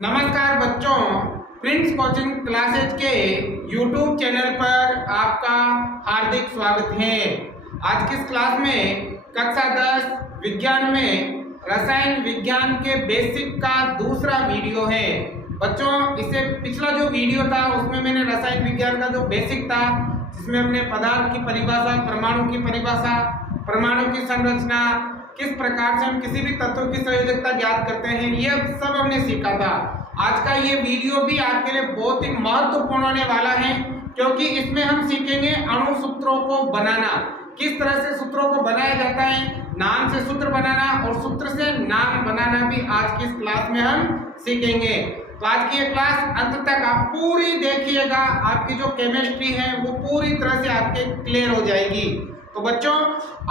नमस्कार बच्चों, Prince coaching classes के YouTube चैनल पर आपका हार्दिक स्वागत है। आज की इस क्लास में कक्षा 10 विज्ञान में रसायन विज्ञान के बेसिक का दूसरा वीडियो है। बच्चों, इससे पिछला जो वीडियो था उसमें मैंने रसायन विज्ञान का जो बेसिक था, जिसमें हमने पदार्थ की परिभाषा, परमाणु की परिभाषा, परमाणु की संरचना, किस प्रकार से हम किसी भी तत्व की संयोजकता ज्ञात करते हैं, ये सब हमने सीखा था। आज का ये वीडियो भी आपके लिए बहुत ही महत्वपूर्ण होने वाला है, क्योंकि इसमें हम सीखेंगे अणु सूत्रों को बनाना, किस तरह से सूत्रों को बनाया जाता है, नाम से सूत्र बनाना और सूत्र से नाम बनाना भी आज की इस क्लास में हम सीखेंगे। तो आज की ये क्लास अंत तक आप पूरी देखिएगा, आपकी जो केमिस्ट्री है वो पूरी तरह से आपके क्लियर हो जाएगी। तो बच्चों,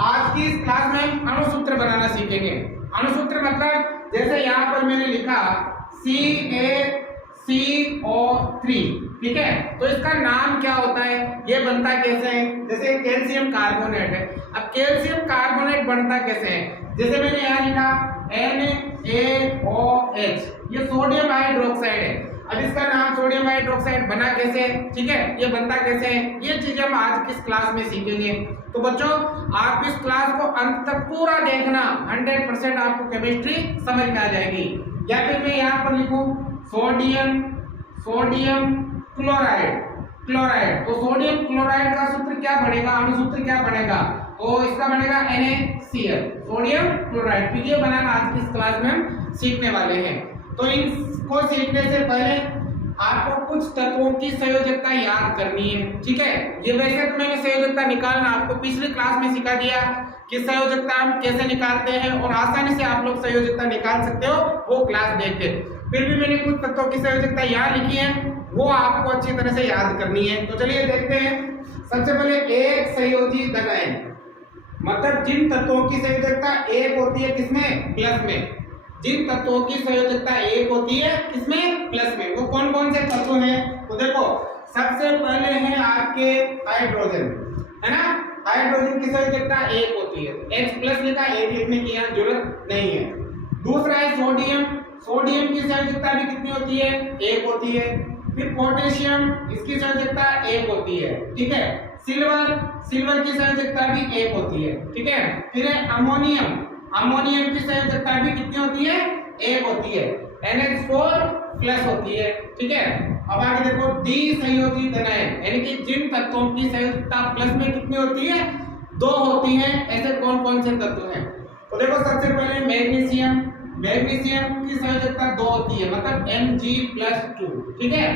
आज की इस क्लास में हम अणुसूत्र बनाना सीखेंगे। अणुसूत्र मतलब जैसे यहाँ पर मैंने लिखा CaCO3, ठीक है, तो इसका नाम क्या होता है, ये बनता कैसे है। जैसे कैल्शियम कार्बोनेट है, अब कैल्शियम कार्बोनेट बनता कैसे है, जैसे मैंने यहाँ लिखा NaOH, ये सोडियम हाइड्रोक्साइड है। अब इसका नाम सोडियम हाइड्रोक्साइड बना कैसे है, ठीक है, ये बनता कैसे है, ये चीजें हम आज की इस क्लास में सीखेंगे। तो बच्चों, आप इस क्लास को अंत तक पूरा देखना, 100% आपको केमिस्ट्री समझ में आ जाएगी। या फिर मैं यहाँ पर लिखूं सोडियम क्लोराइड, तो सोडियम क्लोराइड का सूत्र क्या बनेगा, अणुसूत्र क्या बनेगा, तो इसका बनेगा NaCl, सोडियम क्लोराइड। तो ये बनाना आज की इस क्लास में हम सीखने वाले हैं। तो इनको सीखने से पहले आपको कुछ तत्वों की संयोजकता याद करनी है, ठीक है। ये वैसे तो मैंने संयोजकता निकालना आपको पिछली क्लास में सिखा दिया कि संयोजकता हम कैसे निकालते हैं और आसानी से आप लोग संयोजकता निकाल सकते हो, वो क्लास देख के। फिर भी मैंने कुछ तत्वों की संयोजकता यहाँ लिखी है, वो आपको अच्छी तरह से याद करनी है। तो चलिए देखते हैं। सबसे पहले एक संयोजी धन आयन, मतलब जिन तत्वों की संयोजकता एक होती है किसमें, प्लस में। जिन तत्वों की संयोजकता एक होती है किसमें, प्लस में, वो कौन कौन से तत्व हैं। तो देखो, सबसे पहले है आपके हाइड्रोजन, है ना। हाइड्रोजन की संयोजकता एक होती है, H प्लस लिखा, एक लिखने की यहाँ जरूरत नहीं है। दूसरा है सोडियम, सोडियम की संयोजकता भी कितनी होती है, एक होती है। फिर पोटेशियम, इसकी संयोजकता एक होती है, ठीक है। सिल्वर की संयोजकता भी एक होती है, ठीक है। फिर है अमोनियम की संयोजकता भी कितनी होती है, एक होती है, NH4 प्लस होती है, ठीक है। अब आगे देखो, द्विसंयोजी धन आयन, यानी कि जिन तत्वों की संयोजकता प्लस में कितनी होती है, दो होती है, ऐसे कौन कौन से तत्व हैं। तो देखो, सबसे पहले मैग्नीशियम की संयोजकता दो होती है, मतलब Mg+2, ठीक है।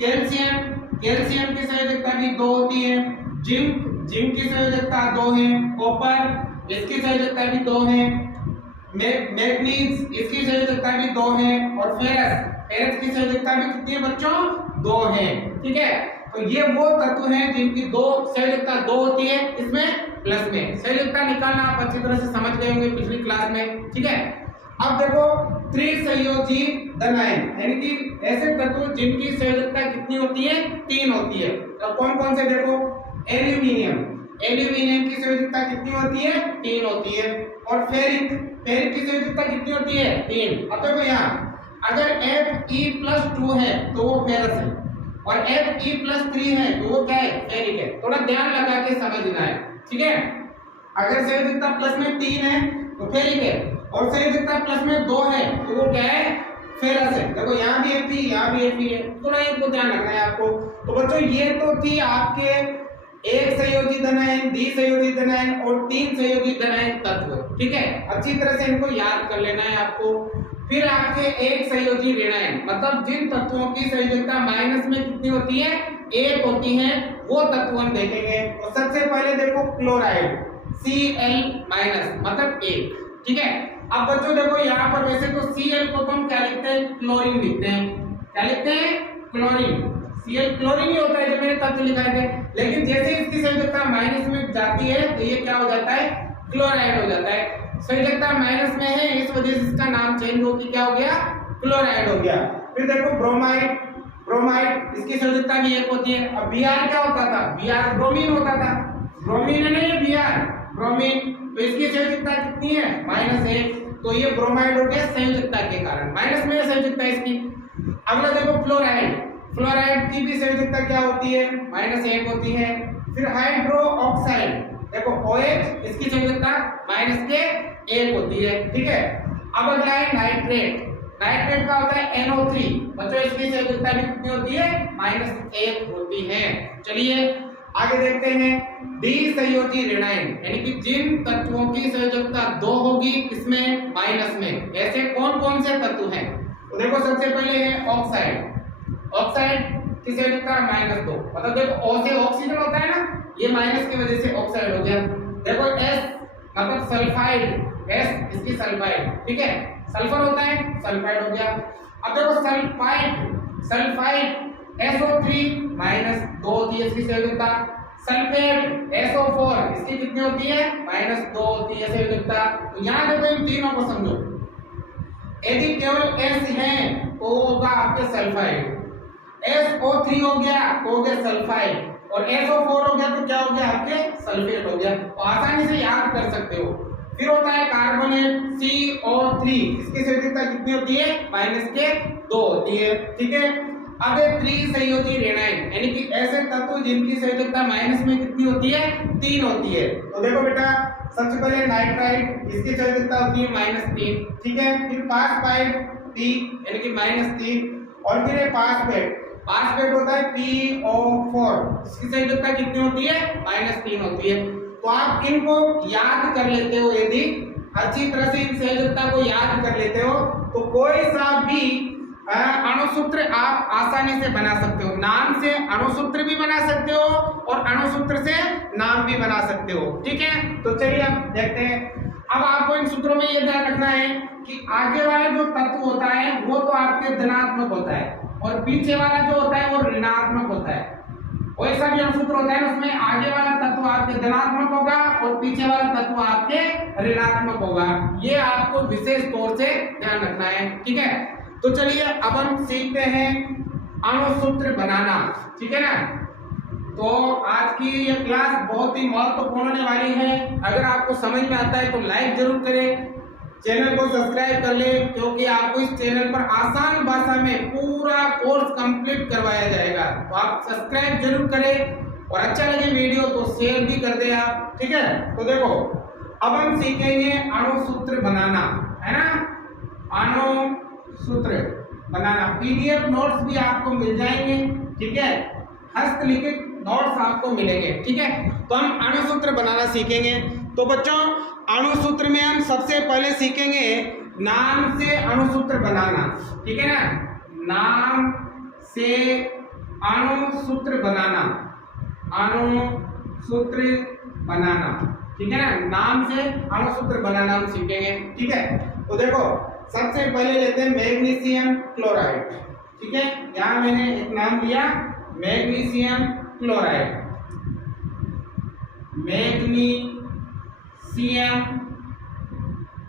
कैल्शियम की संयोजकता भी दो होती है। जिंक की संयोजकता दो है। कॉपर, इसकी संयोजकता भी दो है। मैग्नीज, इसकी संयोजकता भी दो है। और फेरस की संयोजकता भी कितनी है बच्चों, दो है, ठीक है। तो ये वो तत्व हैं जिनकी दो संयोजकता दो होती है, इसमें प्लस में। संयोजकता निकालना आप अच्छी तरह से समझ गए होंगे पिछली क्लास में, ठीक है। अब देखो, त्रिसंयोजी धन आयन, यानी कि ऐसे तत्व जिनकी संयोजकता कितनी होती है, तीन होती है। तो कौन कौन से, देखो, एल्यूमिनियम की संयोजकता कितनी होती है, तीन होती है। और फेरिक की संयोजकता कितनी होती है, तीन। अब देखो यहाँ, अगर Fe+2 है तो वो फेरस है, और Fe+3 है तो वो क्या है, फेरिक है। थोड़ा ध्यान लगा के समझना है, ठीक है। अगर संयोजकता प्लस में 3 है तो फेरिक है, और संयोजकता प्लस में 2 है तो वो क्या है, फेरस है। देखो, यहाँ भी Fe, यहाँ भी Fe है, थोड़ा इनको ध्यान रखना है आपको। तो बच्चों, ये तो थी आपके एक संयोजी धन आयन, द्विसंयोजी धन आयन और तीन संयोजी धन आयन तत्व, ठीक है। अच्छी तरह से इनको याद कर लेना है आपको। फिर आपके एक संयोजी ऋण आयन, मतलब जिन तत्वों की संयोजकता माइनस में कितनी होती है, एक होती है, वो तत्व हम देखेंगे। तो सबसे पहले देखो, क्लोराइड, Cl- मतलब एक, ठीक है। अब बच्चों देखो, यहाँ पर वैसे तो Cl को तो हम क्या लिखते हैं, क्लोरीन लिखते हैं। क्या लिखते हैं, क्लोरीन। Cl क्लोरीन ही होता है, जो मैंने तत्व लिखाए थे। लेकिन जैसे इसकी संयोजकता माइनस में जाती है तो ये क्या हो जाता है, क्लोराइड हो जाता है। संयोजकता माइनस में है, इस वजह से इसका नाम चेंज होकर क्या हो गया, क्लोराइड हो गया। फिर देखो, ब्रोमाइड, इसकी संयोजकता भी एक होती है। अब Br क्या होता था, Br ब्रोमीन होता था। ब्रोमीन नहीं है Br, ब्रोमीन। तो इसकी संयोजकता कितनी है, -1। तो ये ब्रोमाइड हो गया संयोजकता के कारण, माइनस में संयोजकता इसकी। अगला देखो फ्लोराइड, फ्लोराइड की भी संयोजकता क्या होती है, -1 होती है। फिर हाइड्रो ऑक्साइड, देखो OH, इसकी संयोजकता -1 होती है, ठीक है। अब अगला है नाइट्रेट, नाइट्रेट का होता है NO3, बच्चों इसकी संयोजकता भी कितनी होती है, -1 होती है। चलिए आगे देखते हैं द्विसंयोजी ऋणायन, यानी कि जिन तत्वों की संयोजकता 2 होगी किसमें, माइनस में, ऐसे कौन कौन से तत्व हैं। तो देखो सबसे पहले है ऑक्साइड, ऑक्साइड की संयोजकता -2, मतलब देखो O से ऑक्सीजन होता है ना, ये माइनस की वजह से ऑक्साइड हो गया। देखो S मतलब सल्फाइड, S इसकी सल्फाइड, ठीक है, सल्फर होता है, सल्फाइड हो गया। अब देखो सल्फाइड, सल्फाइड SO3 -2 होती है इसकी संयोजकता। सल्फेट SO4 इसकी कितनी होती है, -2 होती है संयोजकता। तो यहाँ देखो इन तीनों को समझो, यदि केवल S है तो होगा आपके सल्फाइड, SO3 हो गया तो हो गया सल्फाइड, और SO4 हो गया तो क्या हो गया आपके सल्फेट हो गया। तो आसानी से याद कर सकते हो। फिर होता है कार्बोनेट CO3, इसकी संयोजकता कितनी होती है, -2 होती है, ठीक है। अब त्रिसंयोजी ऋणायन, यानी कि ऐसे तत्व जिनकी संयोजकता माइनस में कितनी होती है, 3 होती है। तो देखो बेटा सबसे पहले नाइट्राइड, इसकी संयोजकता होती है -3, ठीक है। फिर फास्फाइड P यानी कि -3, और फिर फास्फेट, फास्फेट होता है PO4, इसकी संयोजकता कितनी होती है, -3 होती है। तो आप इनको याद कर लेते हो, यदि अच्छी तरह से इन संयोजकता को याद कर लेते हो तो कोई सा भी अणुसूत्र आप आसानी से बना सकते हो। नाम से अणुसूत्र भी बना सकते हो और अणुसूत्र से नाम भी बना सकते हो, ठीक है। तो चलिए अब देखते हैं। अब आपको इन सूत्रों में ये ध्यान रखना है कि आगे वाला जो तत्व होता है वो तो आपके धनात्मक होता है, और पीछे वाला जो होता है वो ऋणात्मक होता है। कोई सा भी अणुसूत्र होता है ना, उसमें आगे वाला तत्व आपके धनात्मक होगा और पीछे वाला तत्व आपके ऋणात्मक होगा। ये आपको विशेष तौर से ध्यान रखना है, ठीक है। तो चलिए अब हम सीखते हैं अणुसूत्र बनाना, ठीक है ना। तो आज की ये क्लास बहुत ही महत्वपूर्ण होने वाली है। अगर आपको समझ में आता है तो लाइक जरूर करें, चैनल को सब्सक्राइब कर ले, क्योंकि आपको इस चैनल पर आसान भाषा में पूरा कोर्स कंप्लीट करवाया जाएगा। तो आप सब्सक्राइब जरूर करें, और अच्छा लगे वीडियो तो शेयर भी कर दे आप, ठीक है। तो देखो अब हम सीखेंगे अणुसूत्र बनाना, है ना, अणुसूत्र बनाना। पीडीएफ नोट्स भी आपको मिल जाएंगे, ठीक है, हस्तलिखित नोट्स आपको मिलेंगे, ठीक है। तो हम अणुसूत्र बनाना सीखेंगे। तो बच्चों अणुसूत्र में हम सबसे पहले सीखेंगे नाम से अणुसूत्र बनाना, ठीक है ना, नाम से अणुसूत्र बनाना, अणुसूत्र बनाना, ठीक है ना, नाम से अणुसूत्र बनाना हम सीखेंगे, ठीक है। तो देखो सबसे पहले लेते हैं मैग्नीशियम क्लोराइड, ठीक है। यहां मैंने एक नाम दिया मैग्नीशियम क्लोराइड, मैग्नीशियम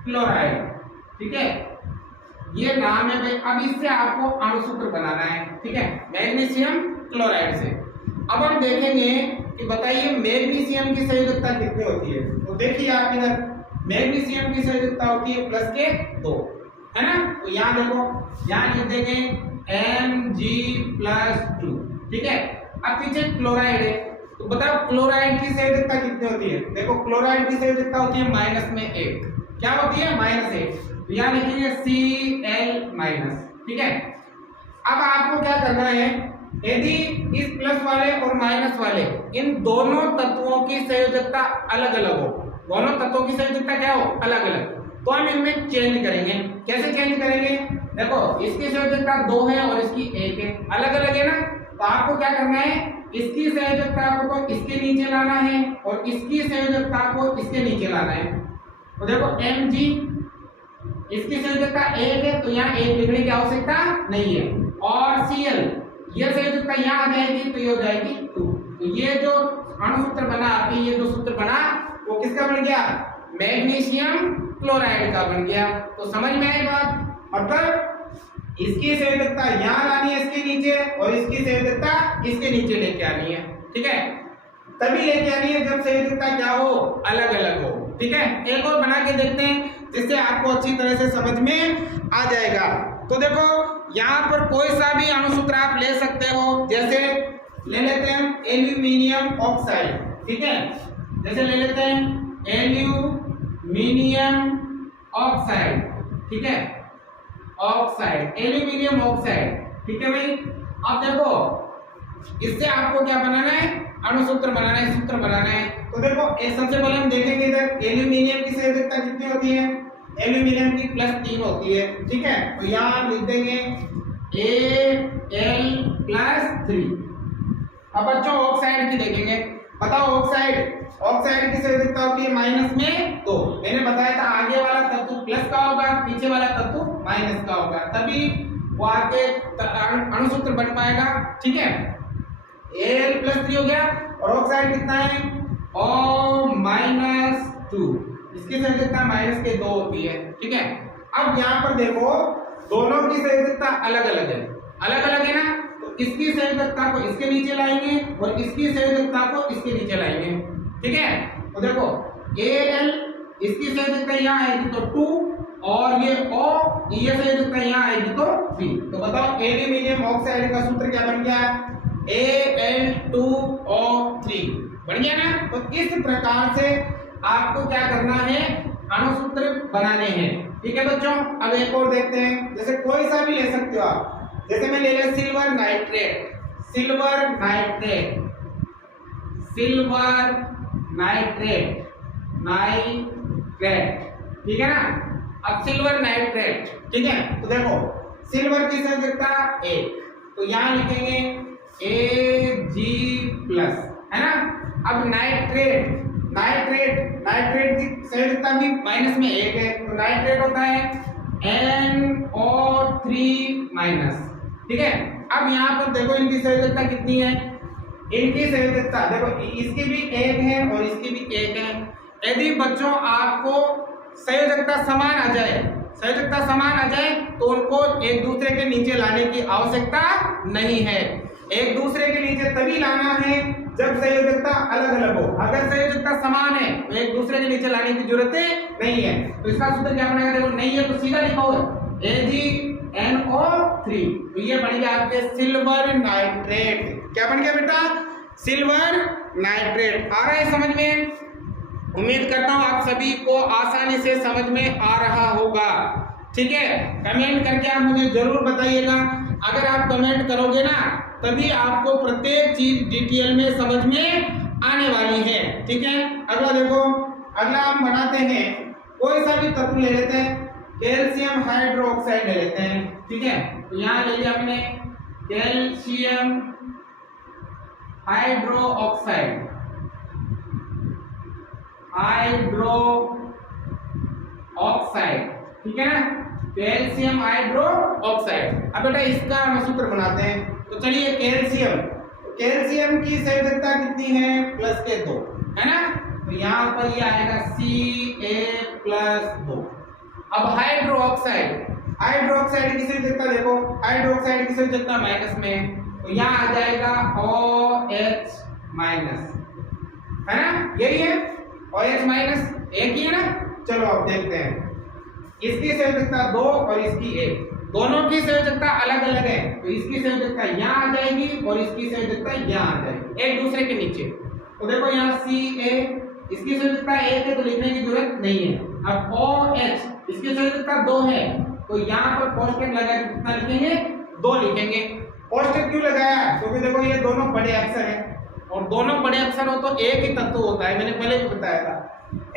क्लोराइड, ठीक है, ये नाम है भाई। अब इससे आपको अणुसूत्र बनाना है, ठीक है, मैग्नीशियम क्लोराइड से। अब हम देखेंगे कि बताइए मैग्नीशियम की संयोजकता कितनी होती है। तो देखिए आप इधर मैग्नीशियम की संयोजकता होती है +2, है ना। तो यहाँ देखो, यहाँ लिख देंगे Mg+2, ठीक है। अब पीछे क्लोराइड है, तो बताओ क्लोराइड की संयोजकता कितनी होती है। देखो क्लोराइड की संयोजकता होती है -1, क्या होती है, -1। तो यहाँ लिखेंगे Cl-, ठीक है। अब आपको क्या करना है, यदि इस प्लस वाले और माइनस वाले इन दोनों तत्वों की संयोजकता अलग अलग हो, दोनों तत्वों की संयोजकता क्या हो, अलग अलग, तो हम इनमें चेंज करेंगे। कैसे चेंज करेंगे, देखो इसकी संयोजकता 2 है और इसकी 1 है, अलग अलग है ना। तो आपको क्या करना है, इसकी संयोजकता को तो इसके नीचे लाना है और इसकी संयोजकता को इसके नीचे लाना है। तो देखो Mg, इसकी संयोजकता 1 है तो यहाँ 1 लिखने की आवश्यकता नहीं है, और Cl ये संयोजकता यहाँ आ जाएगी तो ये हो जाएगी 2। तो ये जो अणुसूत्र बना, आपकी ये जो सूत्र बना वो किसका बन गया, मैग्नीशियम क्लोराइड का बन गया। तो समझ में आई बात, मतलब इसकी संयोजकता यहाँ लानी है इसके नीचे, और इसकी संयोजकता इसके नीचे लेके आनी है, ठीक है। तभी लेके आनी है जब संयोजकता क्या हो, अलग अलग हो, ठीक है। एक और बना के देखते हैं। जिससे आपको अच्छी तरह से समझ में आ जाएगा। तो देखो यहाँ पर कोई सा भी अणुसूत्र आप ले सकते हो, जैसे ले लेते हैं एल्यूमिनियम ऑक्साइड, ठीक है, जैसे ले लेते हैं एल्यूमिनियम ऑक्साइड, ठीक है, ऑक्साइड, एल्यूमिनियम ऑक्साइड, ठीक है भाई। अब देखो इससे आपको क्या बनाना है, अणुसूत्र बनाना है, सूत्र बनाना है। तो देखो सबसे पहले हम देखेंगे इधर एल्यूमिनियम की संयोजकता कितनी होती है, एल्यूमिनियम की +3 होती है, ठीक है। तो यहाँ लिख देंगे Al+3। अब बच्चों ऑक्साइड की देखेंगे, बताओ ऑक्साइड की संयोजकता होती है -2। मैंने बताया था आगे वाला तत्व प्लस का होगा, पीछे वाला तत्व माइनस का होगा, तभी वो आगे अणुसूत्र बन पाएगा, ठीक है। Al+3 हो गया और ऑक्साइड कितना है O-2, इसकी संयोजकता -2 होती है, ठीक है। अब यहाँ पर देखो दोनों की संयोजकता अलग अलग है ना, तो इसकी संयोजकता को इसके नीचे लाएंगे और इसकी संयोजकता को इसके नीचे लाएंगे, ठीक है। तो देखो Al इसकी संयोजकता यहाँ आएगी तो 2 और ये O ये संयोजकता यहाँ आएगी तो 3। तो बताओ एल्यूमिनियम ऑक्साइड का सूत्र क्या बन गया, Al2O3 बन गया ना। तो इस प्रकार से आपको क्या करना है, अणुसूत्र बनाने हैं, ठीक है बच्चों। अब एक और देखते हैं, जैसे कोई सा भी ले सकते हो आप, जैसे मैं ले लिया सिल्वर नाइट्रेट, ठीक है ना। अब सिल्वर नाइट्रेट, ठीक है, तो देखो सिल्वर की संयोजकता 1, तो यहाँ लिखेंगे Ag+, है ना। अब नाइट्रेट की संयोजकता भी -1 है, तो नाइट्रेट होता है NO3-, ठीक है। अब यहाँ पर देखो इनकी संयोजकता कितनी है, इनकी संयोजकता देखो इसकी भी 1 है और इसकी भी 1 है। यदि बच्चों आपको संयोजकता समान आ जाए तो उनको एक दूसरे के नीचे लाने की आवश्यकता नहीं है। एक दूसरे के नीचे तभी लाना है जब संयोजकता अलग अलग हो। अगर संयोजकता समान है तो एक दूसरे के नीचे लाने की जरूरत नहीं है। तो इसका सूत्र क्या बनेगा, देखो नहीं है तो सीधा लिखो AgNO3, तो ये बन गया आपके सिल्वर नाइट्रेट। क्या बन गया बेटा, सिल्वर नाइट्रेट। आ रहा है समझ में? उम्मीद करता हूं आप सभी को आसानी से समझ में आ रहा होगा, ठीक है। कमेंट करके आप मुझे जरूर बताइएगा। अगर आप कमेंट करोगे ना तभी आपको प्रत्येक चीज डिटेल में समझ में आने वाली है, ठीक है। अगला देखो, अगला हम बनाते हैं, कोई सा भी तत्व ले लेते हैं, कैल्शियम हाइड्रोक्साइड ले लेते हैं, ठीक है। तो यहाँ ले लिया हमने कैल्शियम हाइड्रोक्साइड, ठीक है ना, कैल्शियम हाइड्रोक्साइड। अब बेटा इसका अणुसूत्र बनाते हैं। तो चलिए कैल्शियम की संयोजकता कितनी है, +2, है ना। तो यहाँ पर ये आएगा Ca+2। अब हाइड्रोक्साइड की संयोजकता देखो, हाइड्रोक्साइड की संयोजकता माइनस में, तो यहाँ आ जाएगा OH-, है ना, यही है OH- एक ही है ना। चलो अब देखते हैं, इसकी संयोजकता 2 और इसकी 1, दोनों की संयोजकता अलग अलग है, तो इसकी संयोजकता यहाँ आ जाएगी और इसकी संयोजकता यहाँ आ जाएगी एक दूसरे के नीचे। तो देखो यहाँ Ca इसकी संयोजकता 1 है तो लिखने की जरूरत नहीं है। अब OH इसकी संयोजकता 2 है, तो यहाँ पर कोष्टक लगा के कितना लिखेंगे, 2 लिखेंगे। कोष्टक क्यों लगाया, क्योंकि देखो ये दोनों बड़े अक्षर हैं और दोनों बड़े अक्षर हो तो एक ही तत्व होता है, मैंने पहले भी बताया था।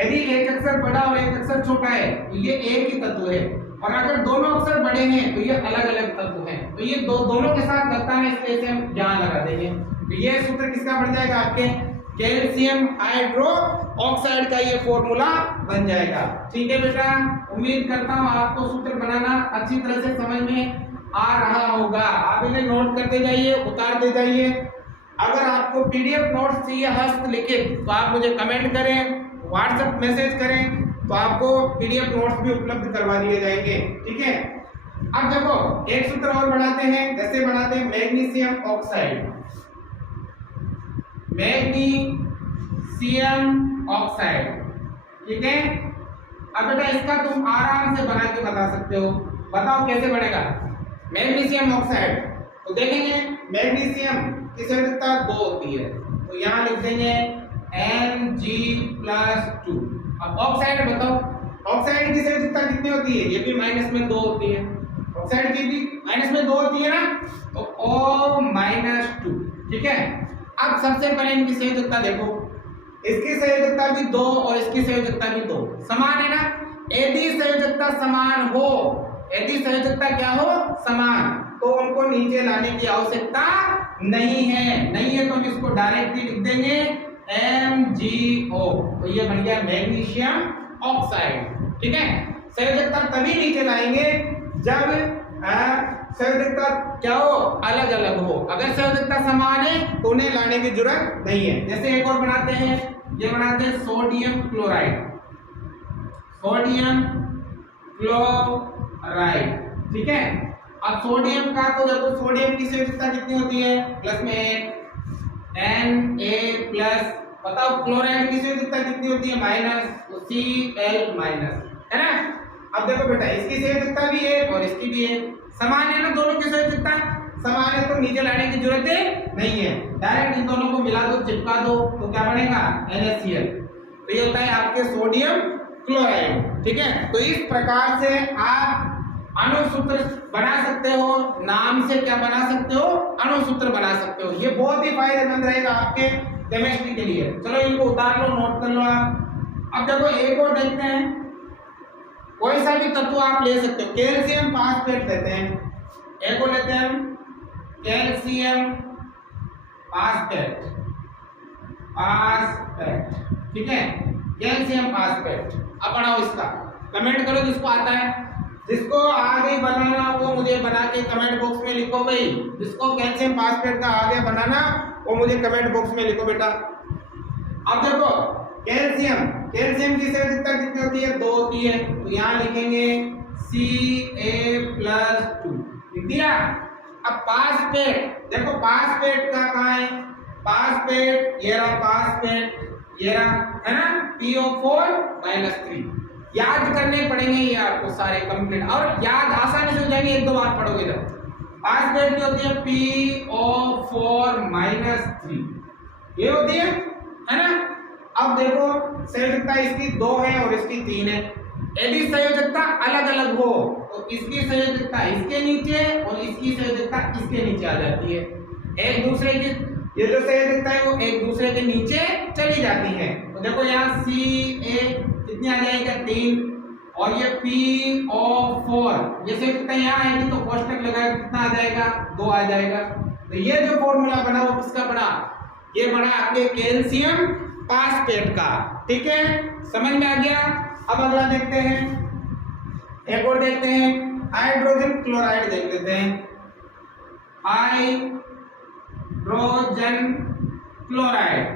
यदि एक अक्षर बड़ा और एक अक्षर छोटा है तो ये एक ही तत्व है, और अगर दोनों अक्षर बड़े हैं तो ये अलग अलग तत्व हैं। तो ये दोनों के साथ लगता है, इसलिए इसे हम यहाँ लगा देंगे। तो ये सूत्र किसका बन जाएगा, आपके कैल्शियम हाइड्रोक्साइड का ये फॉर्मूला बन जाएगा, ठीक है बेटा। उम्मीद करता हूँ आपको सूत्र बनाना अच्छी तरह से समझ में आ रहा होगा। आप इन्हें नोट करते जाइए, उतारते जाइए। अगर आपको PDF नोट्स चाहिए हस्तलिखित तो आप मुझे कमेंट करें, व्हाट्सएप मैसेज करें, तो आपको PDF नोट्स भी उपलब्ध करवा दिए जाएंगे, ठीक है। अब देखो एक सूत्र और बनाते हैं, जैसे बनाते हैं मैग्नीशियम ऑक्साइड, ठीक है। अब बेटा इसका तुम आराम से बना के बता सकते हो। बताओ कैसे बनेगा। मैग्नीशियम ऑक्साइड, तो देखेंगे मैग्नीशियम की संयोजकता 2 होती है, तो यहाँ लिख देंगे Mg+2। अब ऑक्साइड बताओ, ऑक्साइड की संयोजकता कितनी होती है? ये भी -2 होती है, ऑक्साइड की भी -2 होती है ना, तो O-2। ठीक है। अब सबसे पहले इनकी संयोजकता देखो, इसकी संयोजकता भी 2 और इसकी संयोजकता भी 2 समान है ना। यदि संयोजकता समान हो, यदि संयोजकता क्या हो? समान, तो उनको नीचे लाने की आवश्यकता नहीं है। नहीं है तो हम इसको डायरेक्टली लिख देंगे MgO, तो ये बन गया मैग्नीशियम ऑक्साइड। ठीक है। संयोजकता तभी नीचे लाएंगे जब संयोजकता क्या हो? अलग अलग हो। अगर संयोजकता समान है तो उन्हें लाने की जरूरत नहीं है। जैसे एक और बनाते हैं, ये बनाते हैं सोडियम क्लोराइड, सोडियम क्लोराइड। ठीक है। अब सोडियम का तो देखो, सोडियम की संयोजकता कितनी होती है? प्लस में एक Na+। बताओ क्लोराइड की संयोजकता कितनी होती है? माइनस, तो Cl-, है ना। अब देखो बेटा, इसकी संयोजकता भी एक और इसकी भी एक, समान है ना। दोनों की संयोजकता समान है तो नीचे लाने की जरूरत नहीं है, डायरेक्ट इन दोनों को मिला दो, चिपका दो, तो क्या बनेगा? NaCl। तो ये होता है आपके सोडियम क्लोराइड। ठीक है। तो इस प्रकार से आप अणुसूत्र बना सकते हो। नाम से क्या बना सकते हो? अणुसूत्र बना सकते हो। ये बहुत ही फायदेमंद रहेगा आपके केमिस्ट्री के लिए। चलो इनको उतार लो, नोट कर लो आप। अब देखो एक और देखते हैं, कोई सा भी तत्व आप ले सकते हो। कैल्शियम फास्फेट लेते हैं, एक और लेते हैं कैल्शियम फास्फेट, फास्फेट। ठीक है, कैल्शियम फास्फेट। अब बनाओ इसका, कमेंट करो जिसको आता है। जिसको आगे बनाना वो मुझे बना के कमेंट बॉक्स में लिखो भाई। जिसको कैल्शियम फास्फेट का आगे बनाना वो मुझे कमेंट बॉक्स में लिखो बेटा। अब देखो कैल्शियम, कैल्शियम की संयोजकता कितनी होती है? 2 होती है, तो यहाँ लिखेंगे Ca+2, लिख दिया। अब फास्फेट, देखो फास्फेट का कहाँ है? फास्फेट, ये रहा फास्फेट, ये रहा, है ना, PO4-3। याद करने पड़ेंगे ये आपको सारे कंप्लीट, और याद आसानी से हो जाएंगे, 1-2 बार पढ़ोगे जब। फास्फेट की होती है PO4-3, ये होती है ना। अब देखो संयोजकता इसकी 2 है और इसकी 3 है। यदि संयोजकता अलग अलग हो तो इसकी संयोजकता इसके नीचे और इसकी संयोजकता इसके नीचे आ जाती है। एक दूसरे की ये जो संयोजकता है वो एक दूसरे के नीचे चली जाती है। तो देखो यहाँ Ca कितनी आ जाएगा? 3, और ये PO4 ये संयोजकता यहाँ आएगी तो कोष्टक लगाकर कितना आ जाएगा? 2 आ जाएगा। तो ये जो फॉर्मूला बना वो किसका बना? ये बना आपके कैल्शियम फास्फेट का। ठीक है, समझ में आ गया। अब अगला देखते हैं, एक और देखते हैं, हाइड्रोजन क्लोराइड देख लेते हैं। Hydrogen chloride,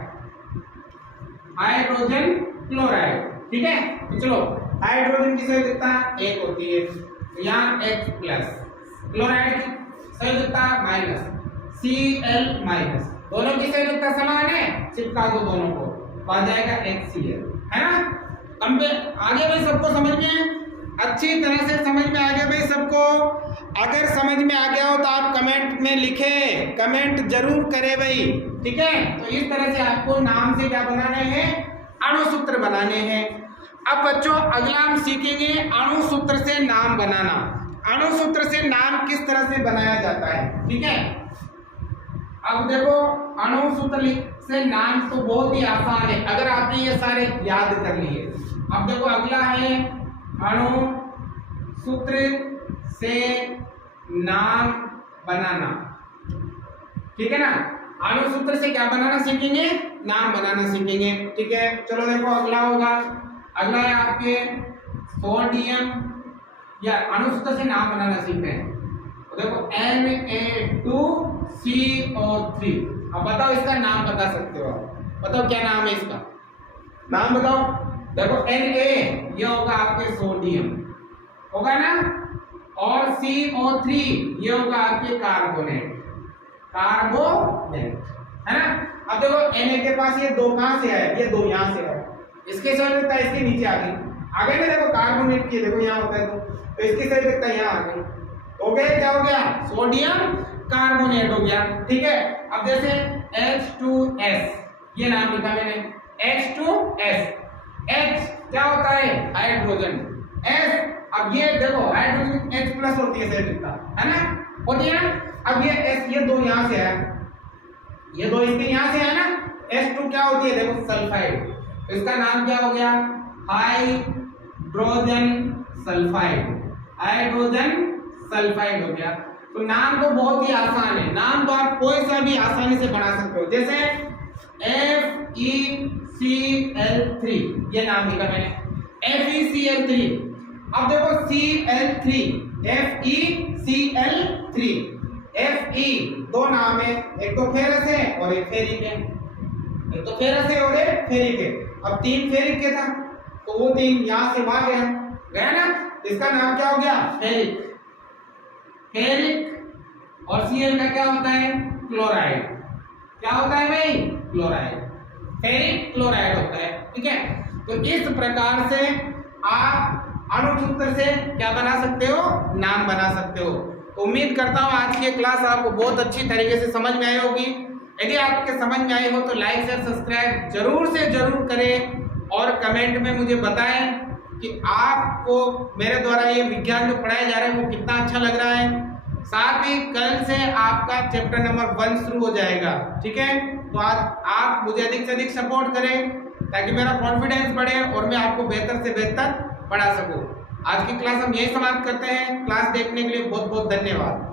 hydrogen chloride. ठीक है, तो चलो हाइड्रोजन की संयोजकता 1 होती है, तो यहाँ H+, क्लोराइड की संयोजकता -Cl-। दोनों की संयोजकता समान है, चिपका दो दोनों को, तो आ जाएगा HCl, है ना। आगे भाई सबको समझ में अच्छी तरह से समझ में आ गया भाई सबको? अगर समझ में आ गया हो तो आप कमेंट में लिखे, कमेंट जरूर करें भाई। ठीक है, तो इस तरह से आपको नाम से क्या बनाने हैं? अणुसूत्र बनाने हैं। अब बच्चों अगला हम सीखेंगे अणुसूत्र से नाम बनाना। अणुसूत्र से नाम किस तरह से बनाया जाता है। ठीक है, अब देखो अणुसूत्र से नाम तो बहुत ही आसान है अगर आपने ये सारे याद कर लिए। अब देखो अगला है अणुसूत्र से नाम बनाना। ठीक है ना, अणुसूत्र से क्या बनाना सीखेंगे? नाम बनाना सीखेंगे। ठीक है, चलो देखो अगला होगा, अगला है आपके सोडियम, या अणुसूत्र से नाम बनाना सीख रहे हैं। तो देखो Na2CO3। अब बताओ इसका नाम बता सकते हो आप? बताओ क्या नाम है इसका? नाम बताओ। देखो Na ये होगा आपके सोडियम, होगा ना, और CO3 ये होगा आपके कार्बोनेट, कार्बोनेट, है ना। अब देखो Na के पास ये 2 कहां से आए? ये 2 यहां से आए, इसके संयोजकता इसके नीचे आ गई। आगे में देखो कार्बोनेट की, देखो यहाँ होता है तो इसकी साइड देखता है यहाँ आ गई। हो गया, क्या हो गया? सोडियम कार्बोनेट हो गया। ठीक है, अब जैसे H2S, ये नाम लिखा मैंने H2S। H क्या होता है? हाइड्रोजन। S, अब ये देखो हाइड्रोजन H प्लस होती है, सेट लिखता है ना, होती है ना। अब ये S, ये दो यहाँ से है, ये दो इसके यहाँ से है ना। H2 क्या होती है? देखो सल्फाइड, इसका नाम क्या हो गया? Hydrogen sulphide. हाइड्रोजन सल्फाइड हो गया। तो नाम तो बहुत ही आसान है, नाम तो आप कोई सा भी आसानी से बना सकते हो। जैसे FeCl3, ये नाम लिखा मैंने FeCl3। अब देखो Cl3, FeCl3, Fe दो नाम है, एक तो फेरस है और एक फेरिक है, एक तो फेरस है और एक फेरिक है। अब तीन फेरिक के था तो वो तीन यहां से वहां गया ना, इसका नाम क्या हो गया? फेरिक। फेरिक और Cl का क्या होता है? क्लोराइड। क्या होता है भाई? क्लोराइड। फेरिक क्लोराइड होता है। ठीक है, तो इस प्रकार से आप अणुसूत्र से क्या बना सकते हो? नाम बना सकते हो। उम्मीद करता हूँ आज की क्लास आपको बहुत अच्छी तरीके से समझ में आई होगी। यदि आपके समझ में आई हो तो लाइक शेयर सब्सक्राइब जरूर से जरूर करें और कमेंट में मुझे बताएं कि आपको मेरे द्वारा ये विज्ञान जो पढ़ाया जा रहा है वो कितना अच्छा लग रहा है। साथ ही कल से आपका चैप्टर नंबर 1 शुरू हो जाएगा। ठीक है, तो आज आप मुझे अधिक से अधिक सपोर्ट करें ताकि मेरा कॉन्फिडेंस बढ़े और मैं आपको बेहतर से बेहतर पढ़ा सकूं। आज की क्लास हम यही समाप्त करते हैं। क्लास देखने के लिए बहुत बहुत धन्यवाद।